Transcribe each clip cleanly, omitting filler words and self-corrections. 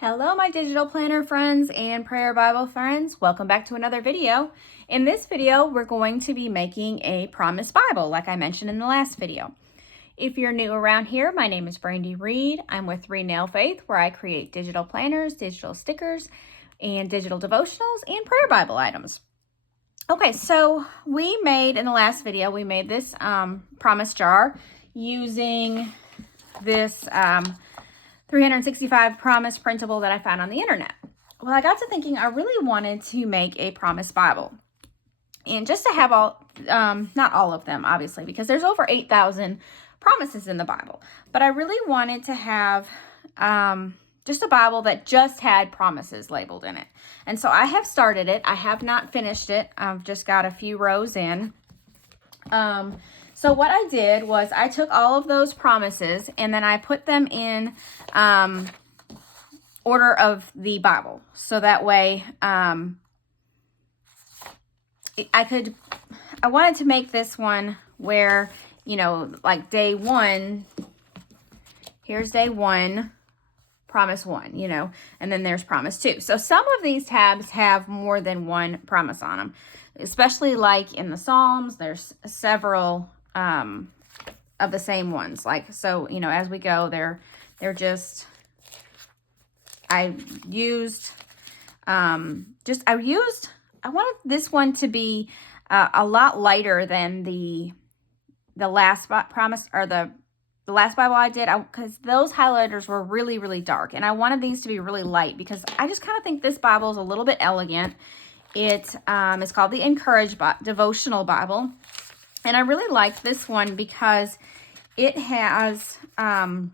Hello, my digital planner friends and prayer Bible friends. Welcome back to another video. In this video, we're going to be making a promise Bible, like I mentioned in the last video. If you're new around here, my name is Brandi Reed. I'm with Renail Faith, where I create digital planners, digital stickers, and digital devotionals and prayer Bible items. Okay, so we made, in the last video, we made this promise jar using this 365 promise printable that I found on the internet. Well, I got to thinking I really wanted to make a promise Bible. And just to have all, not all of them, obviously, because there's over 8,000 promises in the Bible. But I really wanted to have just a Bible that just had promises labeled in it. And so I have started it. I have not finished it. I've just got a few rows in. So what I did was I took all of those promises and then I put them in order of the Bible. So that way I wanted to make this one where, you know, like day one, here's day one, promise one, you know, and then there's promise two. So some of these tabs have more than one promise on them, especially like in the Psalms, there's several of the same ones. Like, so, you know, as we go, I wanted this one to be a lot lighter than the last promise, or the last Bible I did, because those highlighters were really, really dark. And I wanted these to be really light because I just kind of think this Bible is a little bit elegant. It is called the Encourage Devotional Bible. And I really like this one because it has some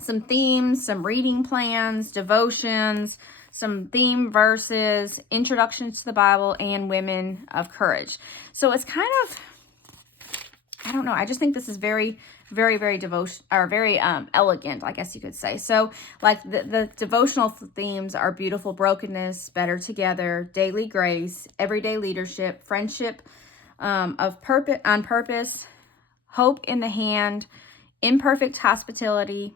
themes, some reading plans, devotions, some theme verses, introductions to the Bible, and women of courage. So it's kind of, I don't know, I just think this is very, very, very very elegant, I guess you could say. So like the devotional themes are beautiful brokenness, better together, daily grace, everyday leadership, friendship, on purpose, hope in the hand, imperfect hospitality,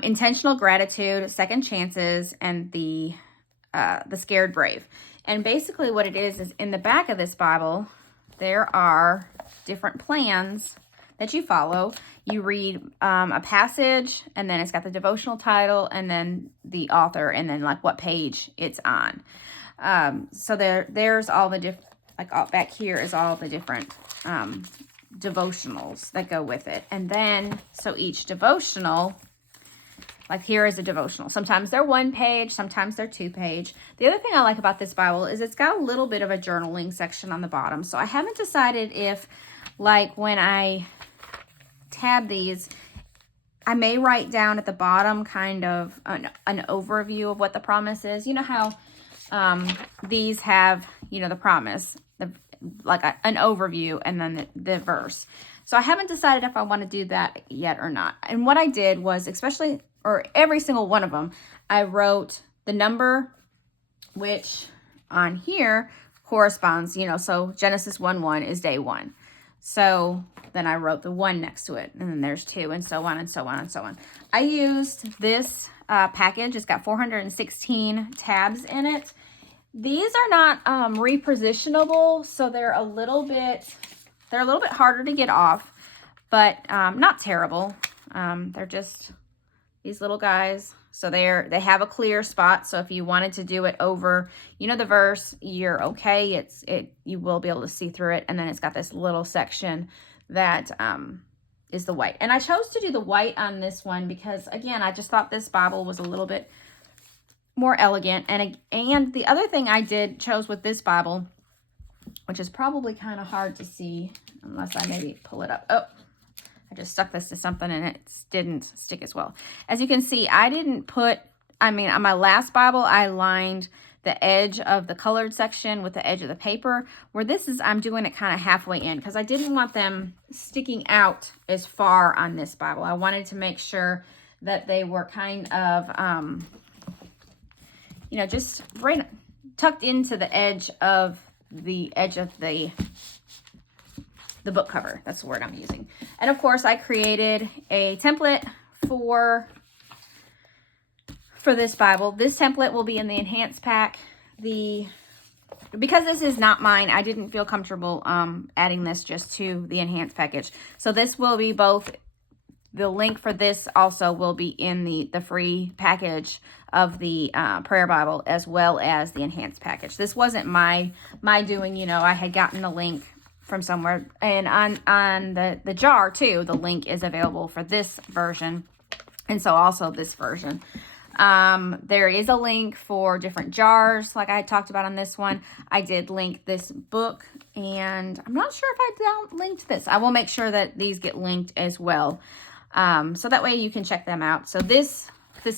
intentional gratitude, second chances, and the scared brave. And basically what it is in the back of this Bible, there are different plans that you follow. You read a passage, and then it's got the devotional title, and then the author, and then like what page it's on. So there's all the different, like back here is all the different devotionals that go with it. And then, so each devotional, like here is a devotional. Sometimes they're 1 page, sometimes they're 2 page. The other thing I like about this Bible is it's got a little bit of a journaling section on the bottom. So I haven't decided if, like, when I tab these, I may write down at the bottom kind of an overview of what the promise is. You know how these have, you know, the promise, like an overview, and then the verse. So I haven't decided if I want to do that yet or not. And what I did was, every single one of them, I wrote the number, which on here corresponds, you know, so Genesis 1:1 is day 1. So then I wrote the 1 next to it, and then there's 2, and so on and so on and so on. I used this package. It's got 416 tabs in it. These are not repositionable, so they're a little bit harder to get off, but not terrible. They're just these little guys. So they have a clear spot. So if you wanted to do it over, you know, the verse, you're okay. You will be able to see through it. And then it's got this little section that is the white. And I chose to do the white on this one because, again, I just thought this Bible was a little bit more elegant. And the other thing I chose with this Bible, which is probably kind of hard to see unless I maybe pull it up. Oh, I just stuck this to something and it didn't stick as well. As you can see, on my last Bible, I lined the edge of the colored section with the edge of the paper. Where this is, I'm doing it kind of halfway in because I didn't want them sticking out as far on this Bible. I wanted to make sure that they were kind of, you know, just right tucked into the edge of the book cover. That's the word I'm using. And of course, I created a template for this Bible. This template will be in the enhanced pack. Because this is not mine, I didn't feel comfortable adding this just to the enhanced package. So this will be both. The link for this also will be in the free package of the prayer Bible, as well as the enhanced package. This wasn't my doing, you know. I had gotten a link from somewhere, and on the jar too, the link is available for this version, and so also this version. There is a link for different jars, like I talked about on this one. I did link this book, and I'm not sure if I linked this. I will make sure that these get linked as well. So that way you can check them out. So this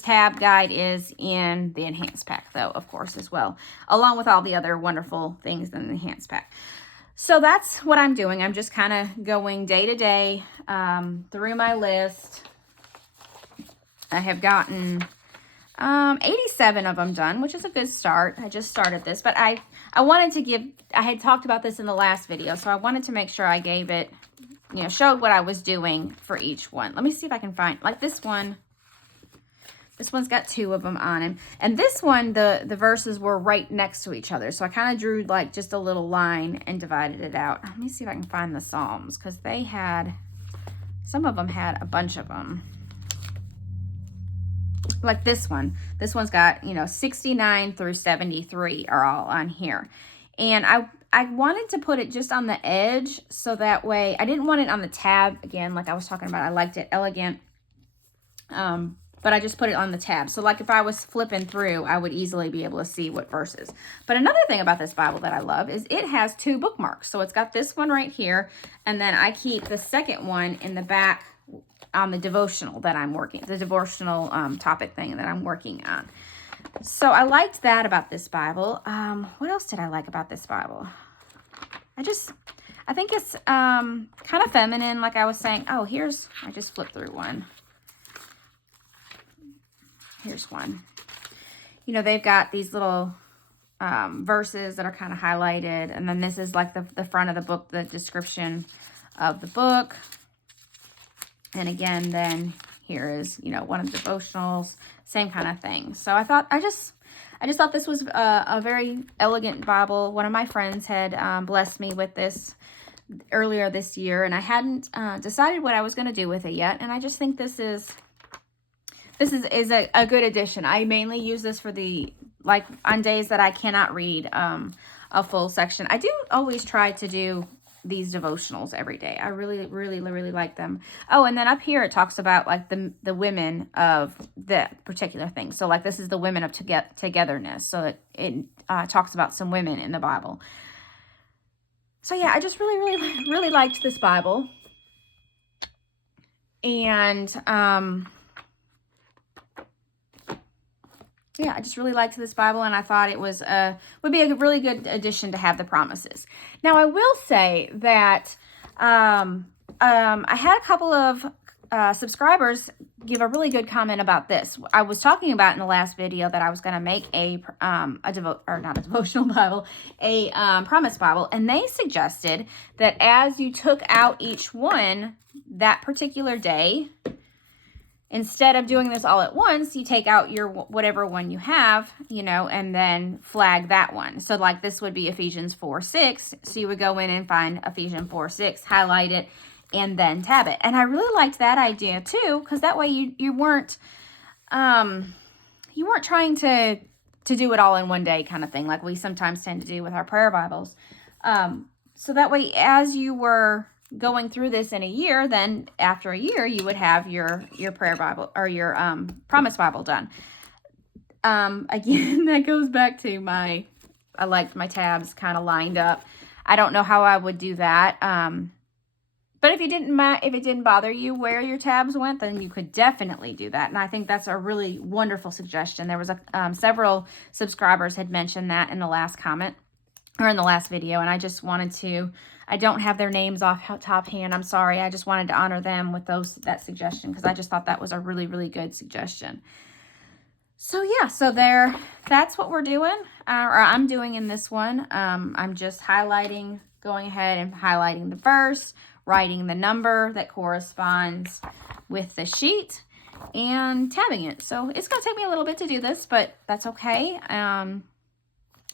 tab guide is in the enhanced pack, though, of course, as well, along with all the other wonderful things in the enhanced pack. So that's what I'm doing. I'm just kind of going day to day through my list. I have gotten 87 of them done, which is a good start. I just started this, but I wanted to I had talked about this in the last video, so I wanted to make sure I gave it, you know, showed what I was doing for each one. Let me see if I can find, like this one. This one's got 2 of them on it. And this one, the verses were right next to each other. So I kind of drew like just a little line and divided it out. Let me see if I can find the Psalms, because they had, some of them had a bunch of them. Like this one. This one's got, you know, 69 through 73 are all on here. And I wanted to put it just on the edge, so that way, I didn't want it on the tab, again, like I was talking about. I liked it elegant, but I just put it on the tab. So like if I was flipping through, I would easily be able to see what verses. But another thing about this Bible that I love is it has 2 bookmarks. So it's got this one right here, and then I keep the second one in the back on the devotional that I'm working, the devotional topic thing that I'm working on. So I liked that about this Bible. What else did I like about this Bible? I think it's kind of feminine, like I was saying. Oh, I just flipped through one. Here's one. You know, they've got these little verses that are kind of highlighted. And then this is like the front of the book, the description of the book. And again, then here is, you know, one of the devotionals, same kind of thing. So I just thought this was a very elegant Bible. One of my friends had blessed me with this earlier this year, and I hadn't decided what I was going to do with it yet. And I just think this is a good addition. I mainly use this for like on days that I cannot read a full section. I do always try to do these devotionals every day. I really, really, really like them. Oh, and then up here it talks about like the women of the particular thing. So like this is the women of togetherness. So it talks about some women in the Bible. So yeah, I just really liked this Bible. And yeah, I just really liked this Bible, and I thought it was would be a really good addition to have the promises. Now, I will say that I had a couple of subscribers give a really good comment about this. I was talking about in the last video that I was going to make a devotional Bible, a promise Bible, and they suggested that as you took out each one that particular day, instead of doing this all at once, you take out your whatever one you have, you know, and then flag that one. So like this would be Ephesians 4:6. So you would go in and find Ephesians 4:6, highlight it, and then tab it. And I really liked that idea too, because that way you weren't trying to do it all in one day kind of thing, like we sometimes tend to do with our prayer Bibles. So that way, as you were going through this in a year, then after a year you would have your prayer Bible or your promise Bible done. Again, that goes back to I liked my tabs kind of lined up. I don't know how I would do that, but if it didn't bother you where your tabs went, then you could definitely do that. And I think that's a really wonderful suggestion. There was several subscribers had mentioned that in the last comment or in the last video, and I just wanted to, I don't have their names off top hand. I'm sorry. I just wanted to honor them with that suggestion, because I just thought that was a really, really good suggestion. So yeah, that's what we're doing, or I'm doing in this one. I'm just going ahead and highlighting the verse, writing the number that corresponds with the sheet, and tabbing it. So it's going to take me a little bit to do this, but that's okay.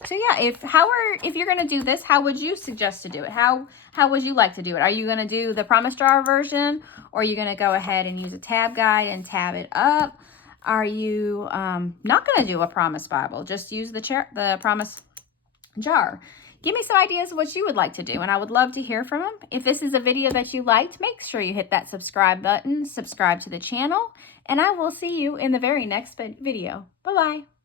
So yeah, if you're going to do this, how would you suggest to do it? How would you like to do it? Are you going to do the promise jar version, or are you going to go ahead and use a tab guide and tab it up? Are you not going to do a promise Bible? Just use the promise jar. Give me some ideas of what you would like to do, and I would love to hear from them. If this is a video that you liked, make sure you hit that subscribe button, subscribe to the channel, and I will see you in the very next video. Bye-bye.